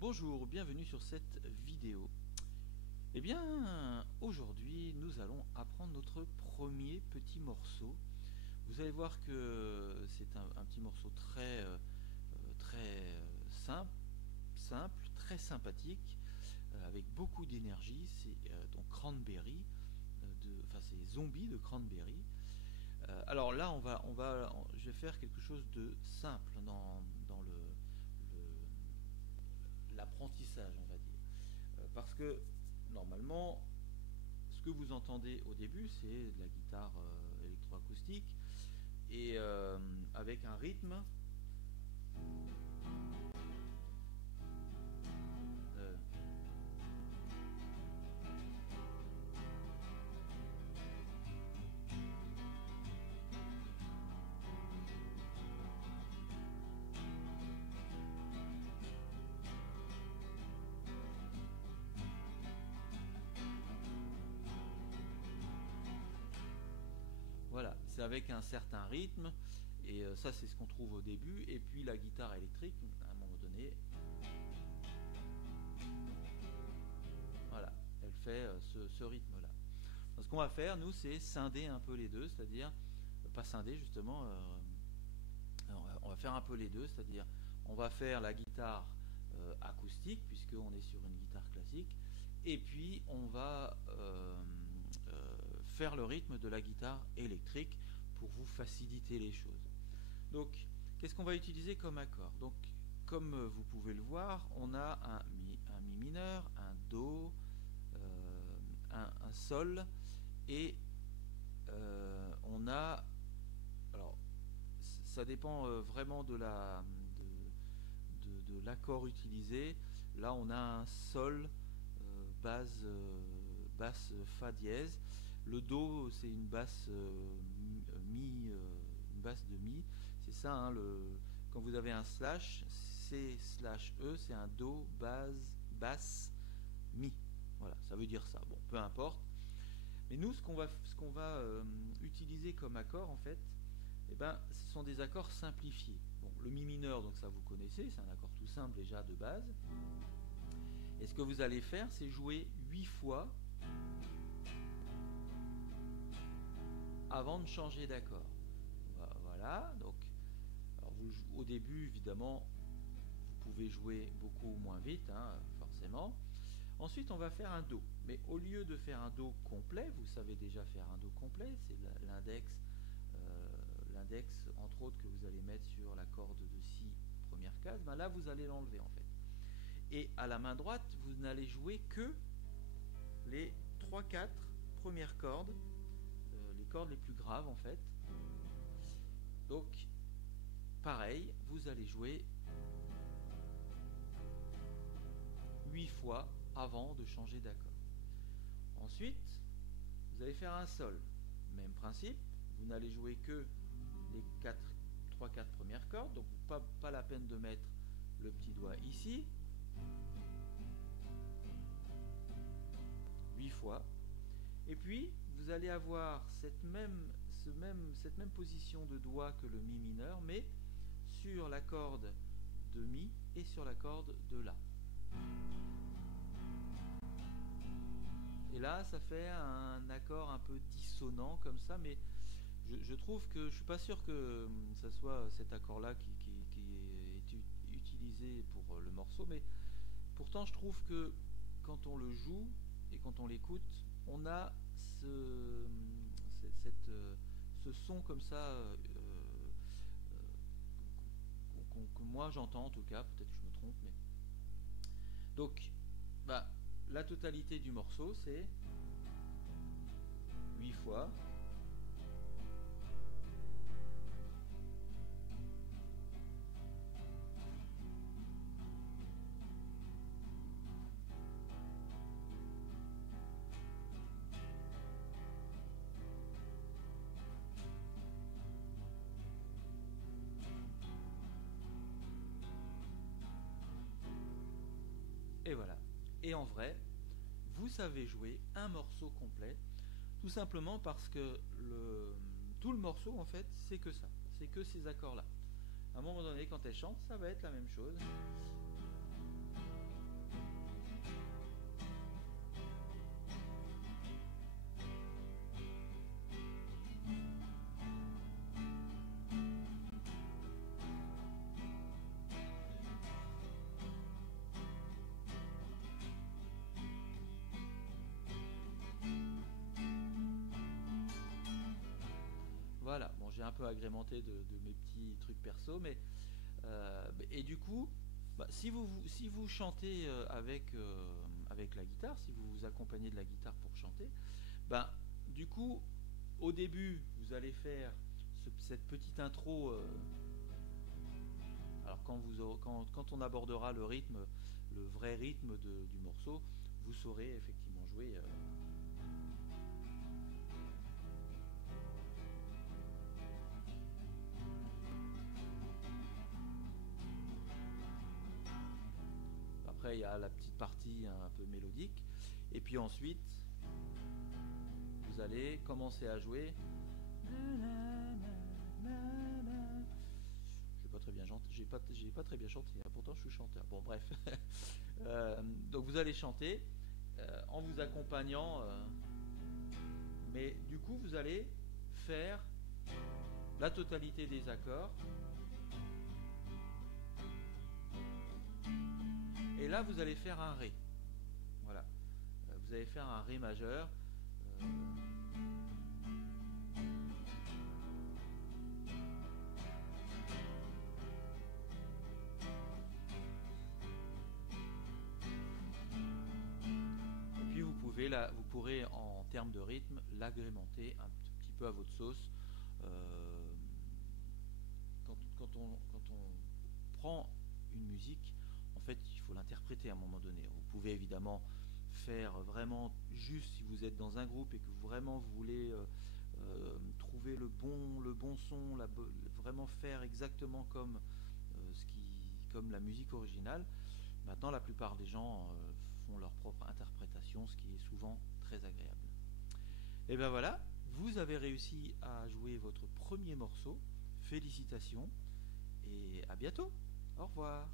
Bonjour, bienvenue sur cette vidéo. Eh bien, aujourd'hui, nous allons apprendre notre premier petit morceau. Vous allez voir que c'est un petit morceau très simple, très sympathique, avec beaucoup d'énergie. C'est donc Cranberry, c'est Zombie de Cranberry. Alors là, je vais faire quelque chose de simple dans l'apprentissage, on va dire. Parce que normalement, ce que vous entendez au début, c'est de la guitare électroacoustique et avec un rythme. euh, voilà, c'est avec un certain rythme et ça c'est ce qu'on trouve au début. Et puis la guitare électrique, à un moment donné, voilà, elle fait ce rythme-là. Ce qu'on va faire, nous, c'est scinder un peu les deux, c'est-à-dire pas scinder justement. On va faire un peu les deux, c'est-à-dire on va faire la guitare acoustique puisqu'on est sur une guitare classique, et puis on va faire le rythme de la guitare électrique pour vous faciliter les choses. Donc, qu'est-ce qu'on va utiliser comme accord? Donc, comme vous pouvez le voir, on a un mi mineur, un do, un sol, et on a, alors ça dépend vraiment de l'accord utilisé. Là, on a un sol basse fa dièse. Le do, c'est une basse une basse de mi. C'est ça, hein, quand vous avez un slash, C slash E, c'est un do basse mi. Voilà, ça veut dire ça. Bon, peu importe. Mais nous, ce qu'on va utiliser comme accord, en fait, eh ben, ce sont des accords simplifiés. Bon, le mi mineur, donc ça vous connaissez, c'est un accord tout simple déjà de base. Et ce que vous allez faire, c'est jouer 8 fois avant de changer d'accord. Voilà, donc alors au début, évidemment, vous pouvez jouer beaucoup moins vite, hein, forcément. Ensuite, on va faire un do. Mais au lieu de faire un do complet, vous savez déjà faire un do complet, c'est l'index, entre autres, que vous allez mettre sur la corde de si première case. Ben là, vous allez l'enlever en fait. Et à la main droite, vous n'allez jouer que les 3-4 premières cordes, les cordes les plus graves en fait. Donc, pareil, vous allez jouer 8 fois avant de changer d'accord. Ensuite, vous allez faire un sol. Même principe, vous n'allez jouer que les 3-4 premières cordes, donc pas la peine de mettre le petit doigt ici. 8 fois. Et puis, vous allez avoir cette même position de doigt que le mi mineur, mais sur la corde de mi et sur la corde de la. Et là, ça fait un accord un peu dissonant comme ça, mais je trouve que je suis pas sûr que ça soit cet accord-là qui est utilisé pour le morceau, mais pourtant je trouve que quand on le joue et quand on l'écoute, on a ce son comme ça que moi j'entends en tout cas, peut-être que je me trompe, mais donc bah, la totalité du morceau c'est 8 fois. Et voilà. Et en vrai, vous savez jouer un morceau complet, tout simplement parce que tout le morceau, en fait, c'est que ça. C'est que ces accords-là. À un moment donné, quand elle chante, ça va être la même chose. bon, j'ai un peu agrémenté de mes petits trucs perso, mais et du coup, bah, si vous chantez avec la guitare, si vous vous accompagnez de la guitare pour chanter, ben, du coup, au début, vous allez faire cette petite intro. Alors quand on abordera le rythme, le vrai rythme du morceau, vous saurez effectivement jouer. Après, il y a la petite partie un peu mélodique. Et puis ensuite, vous allez commencer à jouer. J'ai pas très bien chanté, hein, pourtant je suis chanteur. Bon, bref. Donc vous allez chanter en vous accompagnant, mais du coup vous allez faire la totalité des accords. Et là vous allez faire un Ré. Voilà. Vous allez faire un Ré majeur. Vous pourrez en termes de rythme l'agrémenter un petit peu à votre sauce. Quand on prend une musique, en fait, il faut l'interpréter à un moment donné. Vous pouvez évidemment faire vraiment juste si vous êtes dans un groupe et que vraiment vous voulez trouver le bon son, vraiment faire exactement comme la musique originale. Maintenant, la plupart des gens font leur propre interprétation, ce qui est souvent très agréable. Et ben voilà, vous avez réussi à jouer votre premier morceau. Félicitations et à bientôt. Au revoir.